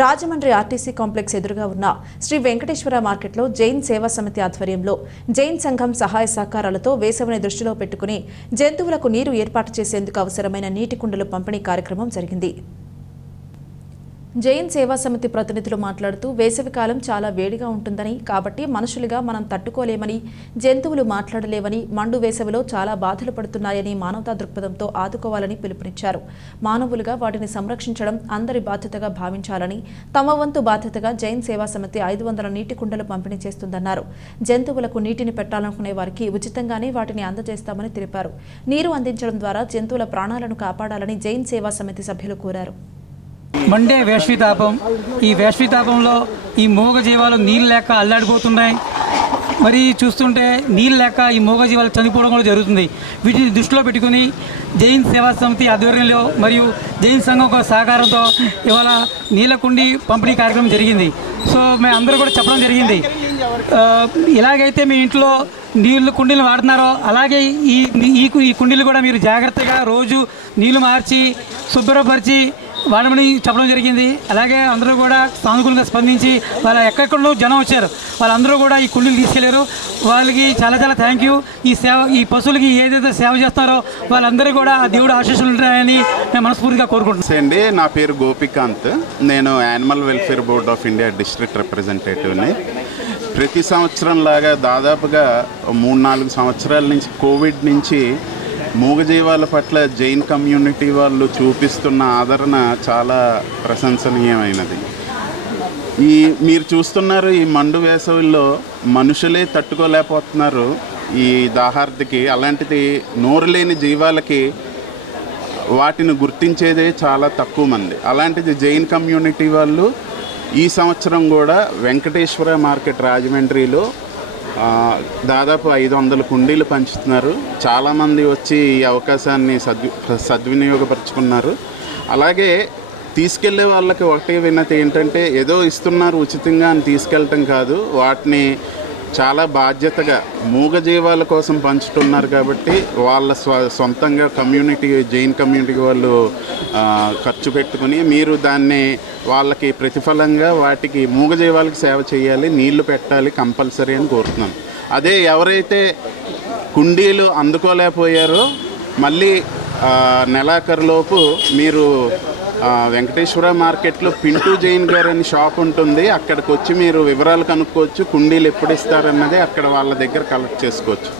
Rajahmundry RTC complex ఎదురుగా ఉన్న శ్రీ వెంకటేశ్వర మార్కెట్లో జైన్ సేవా సమితి ఆధ్వర్యంలో జైన్ సంఘం సహాయ సహకారాలతో వేసవిని దృష్టిలో పెట్టుకుని జంతువులకు నీరు ఏర్పాటు చేసేందుకు అవసరమైన నీటి కుండలు పంపిణీ కార్యక్రమం జరిగింది. జైన్ సేవా సమితి ప్రతినిధులు మాట్లాడుతూ వేసవికాలం చాలా వేడిగా ఉంటుందని కాబట్టి మనుషులుగా మనం తట్టుకోలేమని జంతువులు మాట్లాడలేవని మండు వేసవిలో చాలా బాధలు పడుతున్నాయని మానవతా దృక్పథంతో ఆదుకోవాలని పిలుపునిచ్చారు. మానవులుగా వాటిని సంరక్షించడం అందరి బాధ్యతగా భావించాలని తమ వంతు బాధ్యతగా జైన్ సేవా సమితి ఐదు వందల నీటి కుండలు పంపిణీ చేస్తుందన్నారు. జంతువులకు నీటిని పెట్టాలనుకునే వారికి ఉచితంగానే వాటిని అందజేస్తామని తెలిపారు. నీరు అందించడం ద్వారా జంతువుల ప్రాణాలను కాపాడాలని జైన్ సేవా సమితి సభ్యులు కోరారు. మండే వేష్వితాపం. ఈ వేష్వితాపంలో ఈ మూగ జీవాలు నీళ్ళు లేక అల్లాడిపోతున్నాయి. మరి చూస్తుంటే నీళ్ళు లేక ఈ మూగ జీవాలు చనిపోవడం కూడా జరుగుతుంది. వీటిని దృష్టిలో పెట్టుకుని జైన్ సేవా సమితి ఆధ్వర్యంలో మరియు జైన్ సంఘం ఒక సహకారంతో ఇవాళ నీళ్ళకుండి పంపిణీ కార్యక్రమం జరిగింది. సో మేము అందరూ కూడా చెప్పడం జరిగింది. ఇలాగైతే ఎలాగైతే మీ ఇంట్లో నీళ్ళు కుండీలు వాడుతున్నారో అలాగే ఈ ఈ ఈ కుండీలు కూడా మీరు జాగ్రత్తగా రోజు నీళ్ళు మార్చి శుభ్రపరిచి వాడమని చెప్పడం జరిగింది. అలాగే అందరూ కూడా సానుకూలంగా స్పందించి వాళ్ళ ఎక్కడెక్కడో జనం వచ్చారు. వాళ్ళందరూ కూడా ఈ కుండీలు తీసుకెళ్ళారు. వాళ్ళకి చాలా చాలా థ్యాంక్ యూ ఈ సేవ ఈ పశువులకి ఏదైతే సేవ చేస్తారో వాళ్ళందరూ కూడా ఆ దేవుడు ఆశీస్సులు ఉంటాయని నేను మనస్ఫూర్తిగా కోరుకుంటున్నాను అండి. నా పేరు గోపికాంత్. నేను animal welfare board of India district రిప్రజెంటేటివ్ని ప్రతి సంవత్సరం లాగా దాదాపుగా మూడు నాలుగు సంవత్సరాల నుంచి కోవిడ్ నుంచి మూగజీవాల పట్ల జైన్ కమ్యూనిటీ వాళ్ళు చూపిస్తున్న ఆదరణ చాలా ప్రశంసనీయమైనది. ఈ మీరు చూస్తున్నారు ఈ మండు వేసవిలో మనుషులే తట్టుకోలేకపోతున్నారు ఈ దాహార్థికి అలాంటిది నోరు లేని జీవాలకి వాటిని గుర్తించేదే చాలా తక్కువ మంది. అలాంటిది జైన్ కమ్యూనిటీ వాళ్ళు ఈ సంవత్సరం కూడా వెంకటేశ్వర మార్కెట్ రాజమండ్రిలో దాదాపు ఐదు వందల కుండీలు పంచుతున్నారు. చాలామంది వచ్చి ఈ అవకాశాన్ని సద్వి సద్వినియోగపరుచుకున్నారు. అలాగే తీసుకెళ్ళే వాళ్ళకి ఒకటే విన్నతి ఏంటంటే ఏదో ఇస్తున్నారు ఉచితంగా అని తీసుకెళ్ళటం కాదు. వాటిని చాలా బాధ్యతగా మూగజీవాల కోసం పంచుతున్నారు కాబట్టి వాళ్ళ స్వ సొంతంగా కమ్యూనిటీ జైన్ కమ్యూనిటీ వాళ్ళు ఖర్చు పెట్టుకుని మీరు దాన్ని వాళ్ళకి ప్రతిఫలంగా వాటికి మూగజీవాలకి సేవ చేయాలి నీళ్ళు పెట్టాలి కంపల్సరీ అని కోరుతున్నాను అదే ఎవరైతే కుండీలు అందుకోలేకపోయారో మళ్ళీ నెలాఖరులోపు మీరు వెంకటేశ్వర మార్కెట్లో పింటూ జైన్ గారు అని షాప్ ఉంటుంది. అక్కడికి వచ్చి మీరు వివరాలు కనుక్కోవచ్చు కుండీలు ఎప్పుడు ఇస్తారన్నది అక్కడ వాళ్ళ దగ్గర కలెక్ట్ చేసుకోవచ్చు.